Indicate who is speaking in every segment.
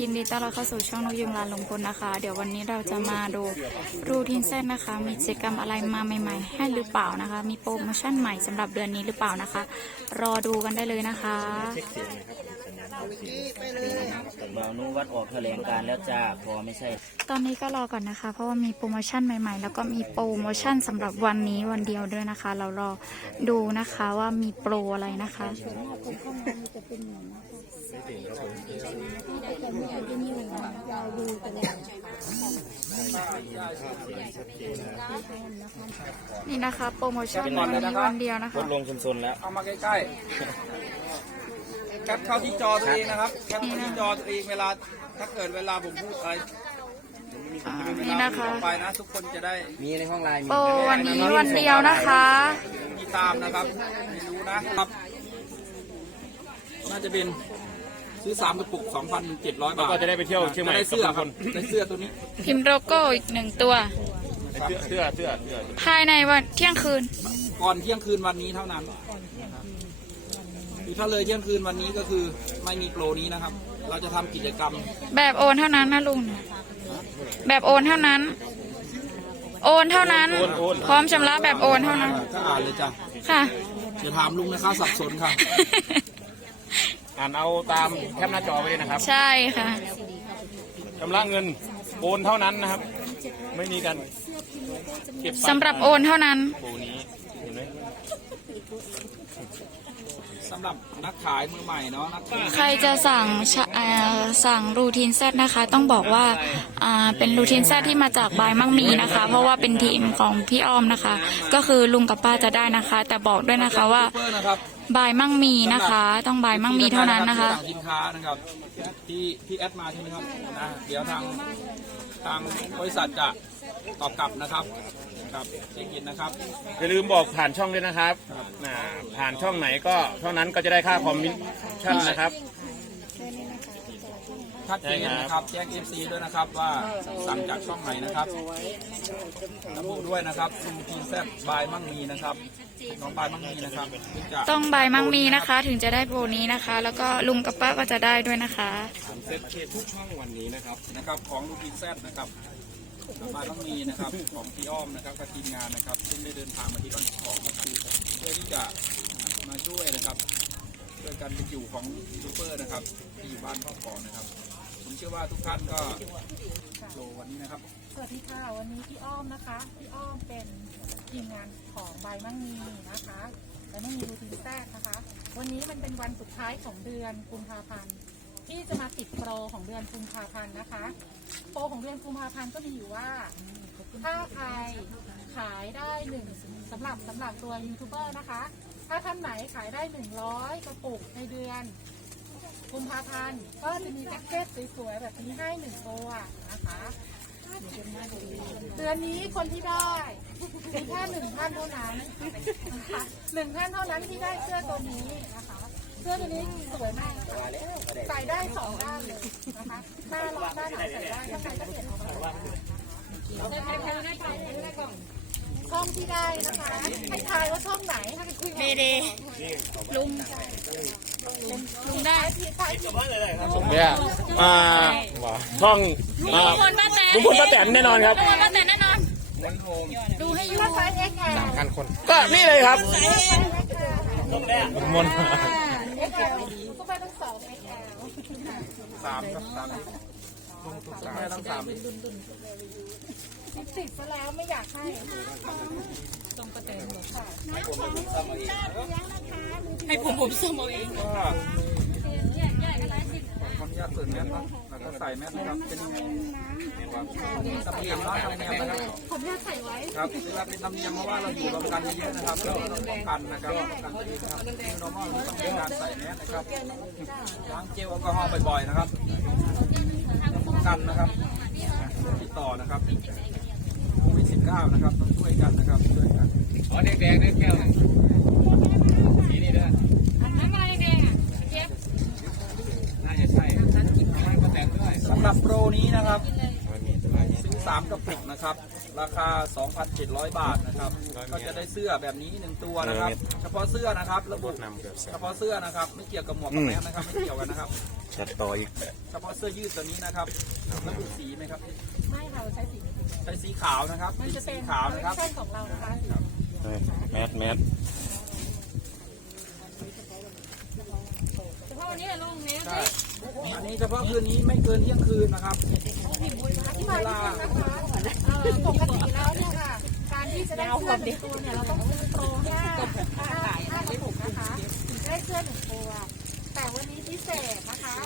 Speaker 1: ยินดีต้อนรับเข้าสู่ช่องนกยุงลานลงพลนะคะ เดี๋ยววันนี้เราจะมาดูรูทีนเซตนะคะ มีกิจกรรมอะไรมาใหม่ ๆ ให้หรือเปล่านะคะ มีโปรโมชั่นใหม่สำหรับเดือนนี้หรือเปล่านะคะ รอดูกันได้เลยนะคะ
Speaker 2: เช็คเสียงนะครับสัญญาณออกเสียงบ่าวนุวัดออกแถลงการแล้วจ้าพอไม่ใช่
Speaker 1: ตอนนี้ก็รอก่อนนะคะ เพราะว่ามีโปรโมชั่นใหม่ๆ แล้วก็มีโปรโมชั่นสำหรับวันนี้วันเดียวด้วยนะคะ เรารอดูนะคะว่ามีโปรอะไรนะคะ นี่นะคะ โปรโมชั่นวันนี้วันเดียวนะคะ ล
Speaker 2: ดลงชนๆแล้ว
Speaker 3: เอามาใกล้ๆแคปเข้าที่จอตัวเองนะครับแคปเข้าที่จอตัวเองเวลาถ้าเกิดเวลาผมพูดอะไร
Speaker 1: นี่นะคะ
Speaker 3: ไปนะทุกคนจะได้
Speaker 4: มีในห้องไลน์มี
Speaker 1: โปรวันนี้วันเดียวนะคะ
Speaker 3: มีตามนะครับไม่รู้นะครับ น่าจะเป็น ซื้อสามกระปุก2,700บาท
Speaker 5: ก็จะได้ไปเที่ยวเชียงใหม่
Speaker 3: จะได้เสื้อ
Speaker 5: กับ
Speaker 3: ค
Speaker 5: ทุ
Speaker 3: รับ
Speaker 5: กคน
Speaker 3: ได้เสื้อตัวนี้
Speaker 1: พิมพ์โลโก้อีกหนึ่งตัว
Speaker 5: เสื้อเสื้อเสื้อเสื้อ
Speaker 1: ภายในวันเที่ยงคืน
Speaker 3: ก่อนเที่ยงคืนวันนี้เท่านั้นคือถ้าเลยเที่ยงคืนวันนี้ก็คือไม่มีโปรนี้นะครับ เราจะทำกิจกรรม
Speaker 1: แบบโอนเท่านั้นนะลุงแบบโอนเท่านั้น โอนเท่านั้น พร้อมชำระแบบโอนเท่านั้น
Speaker 3: ก็อ่านเลยจ้ะ
Speaker 1: ค่ะ
Speaker 3: อย่าถามลุงนะคะสับสนค่ะ
Speaker 5: อ่านเอาตามแคปหน้าจอไว้เลยนะครับ
Speaker 1: ใช่ค่ะ
Speaker 5: ชำระเงินโอนเท่านั้นนะครับ ไม่มีการเก็บ
Speaker 1: สำหรับโอนเท่านั้น
Speaker 5: โปรนี้เห็นไหม
Speaker 3: สำหรับนักขายมือใหม่เนาะนักขาย
Speaker 1: ใครจะสั่งชะเอ่อสั่งรูทีนแซดนะคะ ต้องบอกว่าอ่าเป็นรูทีนแซดที่มาจากบายมั่งมีนะคะ เพราะว่าเป็นทีมของพี่อ้อมนะคะ ก็คือลุงกับป้าจะได้นะคะ แต่บอกด้วยนะคะว่า
Speaker 3: ซูเปอร์นะครับ
Speaker 1: บายมั่งมีนะคะ ต้องบายมั่งมีเท่านั้นนะคะ
Speaker 3: สั่งสินค้านะครับที่ที่แอดมาใช่ไหมครับนะเดี๋ยวทางทางบริษัทจะตอบกลับนะครับกับเช็คอินนะครับ
Speaker 5: อย่าลืมบอกผ่านช่องด้วยนะครับอ่าผ่านช่องไหนก็เท่านั้นก็จะได้ค่าคอมมิชชั่นนะครับ
Speaker 3: ชัดเจนนะครับ แจ้ง FC ด้วยนะครับว่าสั่งจากช่องไหนนะครับระบุด้วยนะครับซูทีแซบบายมั่งมีนะครับน้องบายมั่งมีนะครับถึงจะ
Speaker 1: ต้องบายมั่งมีนะคะ ถึงจะได้โปรนี้นะคะ แล้วก็ลุงกับป้าก็จะได้ด้วยนะคะ
Speaker 3: เซตเคทุกช่องวันนี้นะครับนะครับ ของลูกินแซดนะครับบายมั่งมีนะครับของพี่อ้อมนะครับกับทีมงานนะครับซึ่งได้เดินทางมาที่บ้านของนะครับเพื่อที่จะมาช่วยนะครับช่วยกันเป็นอยู่ของยูทูบเบอร์นะครับที่อยู่บ้านพ่อก่อนนะครับ ผมเชื่อว่าทุกท่านก็โลวันนี้นะครับ
Speaker 6: สวัสดีค่ะ วันนี้พี่อ้อมนะคะ พี่อ้อมเป็นทีมงานของใบมั่งมีนะคะและไม่มีรูทีนแทรกนะคะ วันนี้มันเป็นวันสุดท้ายของเดือนกุมภาพันธ์ที่จะมาติดโปรของเดือนกุมภาพันธ์นะคะ โปรของเดือนกุมภาพันธ์ก็มีอยู่ว่า ถ้าใครขายได้หนึ่งสำหรับสำหรับตัวยูทูบเบอร์นะคะ ถ้าท่านไหนขายได้หนึ่งร้อยกระปุกในเดือน กุมภาพันธ์ก็จะมีแจ็คเก็ตสวยๆแบบนี้ให้หนึ่งตัวนะคะเดือนนี้คนที่ได้มีแค่หนึ่งท่านเท่านั้นนะคะหนึ่งท่านเท่านั้นที่ได้เสื้อตัวนี้นะคะ เสื้อตัวนี้สวยมากนะคะใส่ได้สองด้านเลยนะคะหน้าร้อนหน้าหนาวใส่ได้ถ้าใครจะเปลี่ยนเอาไปใส่ได้ใครได้ไปได้ก่อน ช่องที่ได้นะคะให้ทายว่าช่องไหนเมเดลุงลุงได้ที่ทายที่
Speaker 5: เนี่ยอ่าช่องอ่า
Speaker 1: คนป้าแตน
Speaker 5: ลุงพลป้าแตนแน่นอนครับ
Speaker 1: ป้าแตนแน่นอนดูให้อยู่
Speaker 6: ถ้าไซส์ XL
Speaker 4: พันคน
Speaker 5: ก็นี่เลยครับมน
Speaker 6: XL ก็ไปต้องสอง XL
Speaker 3: สามครับสามลุงทุกแม่ทั้งสาม
Speaker 6: ติดซะแล้วไม่อยากให้
Speaker 1: ให้ผมผมส่งเอาเอง
Speaker 3: ก็ขออนุญาตเปิดแมสนะแล้วก็ใส่แมสนะครับ เป็นธรรมเนียมนะธรรมเนียมนะครับ
Speaker 6: ผมอยาใส่ไว้
Speaker 3: ครับเวลาเป็นธรรมเนียมเพราะว่าเราอยู่รวมกันเยอะๆนะครับเราต้องป้องกันนะครับกันตัวเองนะครับที่นอร์มอลต้องมีการใส่แมสนะครับล้างเจลแอลกอฮอล์บ่อยๆนะครับป้องกันนะครับ ติดต่อนะครับ โควิด19นะครับต้องช่วยกันนะครับช่วยกัน
Speaker 4: อ๋อแดงแดงแก้วนึงสีนี่ด้วย
Speaker 1: น้ำลายแดงอะเจี๊ยบ
Speaker 4: น่าจะใช่ให้ก็แต่งด้วย
Speaker 3: สำหรับโปรนี้นะครับ 3 กระปุกนะครับ ราคา 2,700 บาทนะครับ ก็จะได้เสื้อแบบนี้หนึ่งตัวนะครับ เฉพาะเสื้อนะครับ ระบุเฉพาะเสื้อนะครับ ไม่เกี่ยวกับหมวกกับแมสนะครับ ไม่เกี่ยวกันนะครับ
Speaker 5: จัดต่ออีก
Speaker 3: เฉพาะเสื้อยืดตัวนี้นะครับ ระบุสีไหมครับ
Speaker 6: ไม่ค่ะเราใช้สีนี้
Speaker 3: ใช้สีขาวนะครับ
Speaker 6: มันจะ
Speaker 3: สี
Speaker 6: เป็น
Speaker 3: ขาวนะครับ
Speaker 6: เส้นของเรานะคะ
Speaker 5: แมสแมส
Speaker 6: เฉพาะวันนี้ลุงเนี้ย
Speaker 3: ใช่อันนี้เฉพาะคืนนี้ไม่เกินเที่ยงคืนนะครับ
Speaker 6: อธิบายนิดนึงนะคะเอ่อปกติแล้วเนี่ยค่ะ การที่ จะเสื้อหนึ่งตัวเนี่ยเราต้องซื้อโปรห้าห้าห้ากระปุกนะคะถึงจะได้เสื้อหนึ่งตัว แต่วันนี้พิเศษนะคะ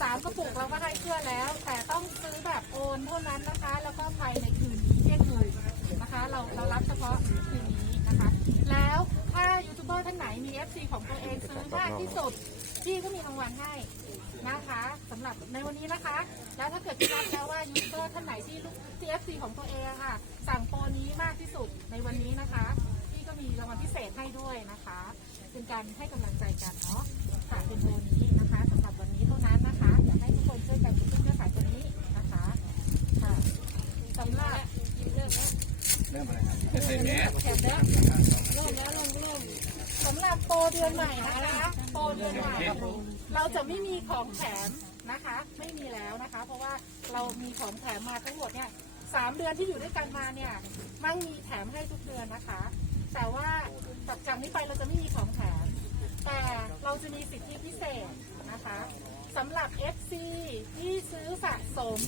Speaker 6: สามกระปุกเราก็ได้เสื้อแล้ว แต่ต้องซื้อแบบโอนเท่านั้นนะคะ แล้วก็ภายในคืนนี้เที่ยงคืนนะคะ เราเรารับเฉพาะคืนนี้นะคะ แล้วถ้ายูทูบเบอร์ท่านไหนมี FC ของตัวเองซื้อมากที่สุด พี่ก็มีรางวัลให้นะคะสำหรับในวันนี้นะคะ แล้วถ้าเกิดพี่รับแล้วว่ายูทูบเบอร์ท่านไหนที่ลูก TFC ของตัวเองอะค่ะ สั่งโปรนี้มากที่สุดในวันนี้นะคะ พี่ก็มีรางวัลพิเศษให้ด้วยนะคะ เป็นการให้กำลังใจกันเนาะค่ะเป็นโปรนี้นะคะ โปรเดือนใหม่นะคะโปรเดือนใหม่เราจะไม่มีของแถมนะคะ ไม่มีแล้วนะคะ เพราะว่าเรามีของแถมมาทั้งหมดเนี่ยสามเดือนที่อยู่ด้วยกันมาเนี่ยมั่งมีแถมให้ทุกเดือนนะคะ แต่ว่าจากจากนี้ไปเราจะไม่มีของแถมแต่เราจะมีสิทธิพิเศษนะคะสำหรับ FC ที่ซื้อสะสม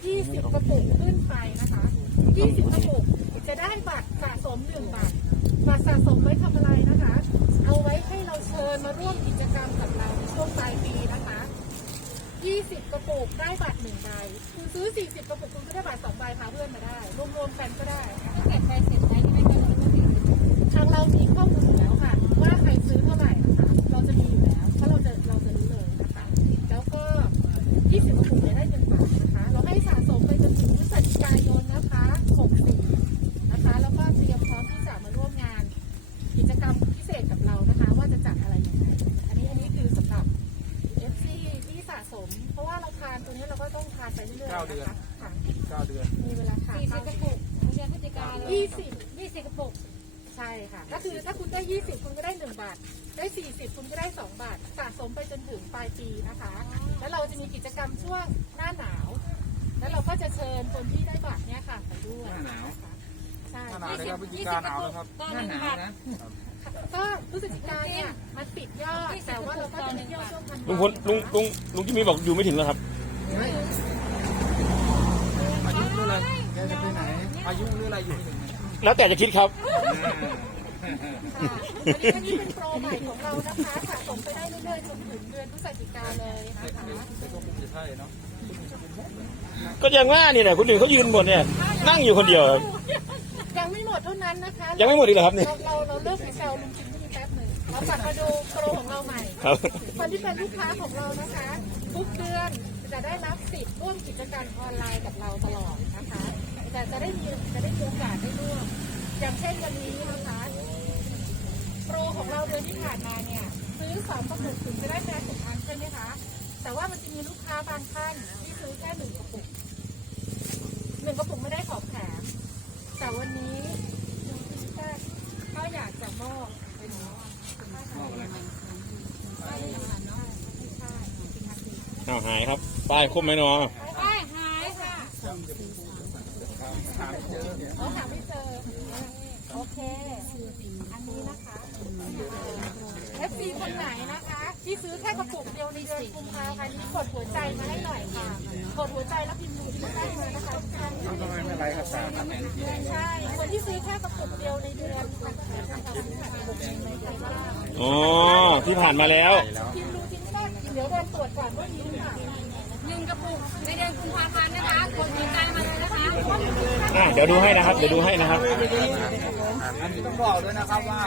Speaker 6: 20 กระปุกขึ้นไปนะคะ 20 กระปุกจะได้บัตรสะสมหนึ่งบัตร บัตรสะสมไว้ทำอะไรนะคะ เอาไว้ให้เราเชิญมาร่วมกิจกรรมกับเราในช่วงปลายปีนะคะ20 กระปุกได้บัตรหนึ่งใบคุณซื้อ 40 กระปุกคุณก็ได้บัตรสองใบพาเพื่อนมาได้ รวมๆกันก็ได้ถ้าเก็บไปเสร็จได้ไม่เกินทางเรามีข้อมูลอยู่แล้วค่ะ ว่าใคร ยยี่สิบยี่สิบกระ
Speaker 7: ปุก
Speaker 6: ใช่ค่ะ ก็คือถ้าคุณได้ 20 คุณก็ได้ 1 บาท ได้ 40 คุณก็ได้ 2 บาท สะสมไปจนถึงปลายปีนะคะ แล้วเราจะมีกิจกรรมช่วงหน้าหนาว แล้วเราก็จะเชิญคนที่ได้บัตรเนี่ยค่ะไปด้วย
Speaker 4: หน้าหนาว
Speaker 6: นะคะใช่
Speaker 3: หน้าหนาวนะครับพฤศจิกาหนาวนะครับ
Speaker 7: ก็
Speaker 4: ห
Speaker 7: ห
Speaker 4: น้า
Speaker 7: นึ่ง
Speaker 4: หนาว
Speaker 7: บาท
Speaker 4: นะ
Speaker 6: ก็พฤศจิกาเนี่ยมันปิดยอด แต่ว่าเราก็จะไปเที่ยวช่วงธัน
Speaker 5: ลุง
Speaker 6: วา
Speaker 5: พลลุงลุงลุงจิมมี่บอกอยู่ไม่ถึงแล้วครับ
Speaker 3: อายุหรืออะไรอายุหรืออะไรอยู่ที่หนึ่งเนี่ย
Speaker 5: แล้วแต่จะคิดครับ
Speaker 6: ค่ะอันนี้อันนี้เป็นโปรใหม่ของเรานะคะสะสมไปได้เรื่อยๆจนถึงเดือนพฤศจิกาเลยนะคะ
Speaker 3: เป็นก็คงจะใช่เนาะ
Speaker 5: ก็ยังว่านี่แหละคนอื่นเขายืนหมดเนี่ย นั่งอยู่คนเดียว
Speaker 6: ยังไม่หมดเท่านั้นนะคะ
Speaker 5: ยังไม่หมดอีกเหรอครับนี่
Speaker 6: เราเราเราเลิกแซวลุงจิมมี่แป๊บหนึ่งเรากลับมาดูโปรของเราใหม่
Speaker 5: ครับ
Speaker 6: คนที่เป็นลูกค้าของเรานะคะ ทุกเดือนจะได้รับสิทธิ์ร่วมกิจกรรมออนไลน์กับเราตลอดนะคะ แต่จะได้มีจะได้มีโอกาสได้ร่วมอย่างเช่นวันนี้นะคะโปรของเราเดือนที่ผ่านมาเนี่ย ซื้อสองกระปุกถึงจะได้แค่สิบอันใช่ไหมคะแต่ว่ามันจะมีลูกค้าบางท่านที่ซื้อแค่หนึ่งกระปุกหนึ่งกระปุกไม่ได้ของแถมแต่วันนี้คุณพิชาติก็อยากจะมอบเป็นมอบอะไรไม่ได้ยังไงเนาะใช่เป็นงานดี
Speaker 5: เอาหายครับป้ายคุ้มไหมเนาะ
Speaker 6: เขาหาไม่เจอ โอเค อันนี้นะคะ FC คนไหนนะคะ ที่ซื้อแค่กระปุกเดียวในเดือนกุมภาพันธ์นี้กดหัวใจมาให้หน่อยค่ะ กดหัวใจแล้วพิมพ์ดูที่ได้มานะคะทุกท่าน
Speaker 4: ไม่ไรครับสาม
Speaker 6: ใช่ คนที่ซื้อแค่กระปุกเดียวในเดือนกุมภาพันธ์ในไทยบ้าง
Speaker 5: อ๋อที่ผ่านมาแล้ว
Speaker 6: พิมพ์ดูที่ได้เดี๋ยวโดนตรวจก่อนว่ามีหรือเปล่า
Speaker 7: หนึ่งกระปุกในเดือนกุมภาพันธ์นะคะกดหัวใจมาเลยนะคะ
Speaker 5: อะเดี๋ยวดูให้นะครับ เดี๋ยวดูให้นะครับ
Speaker 3: อันนี้ต้องบอกด้วยนะครับว่า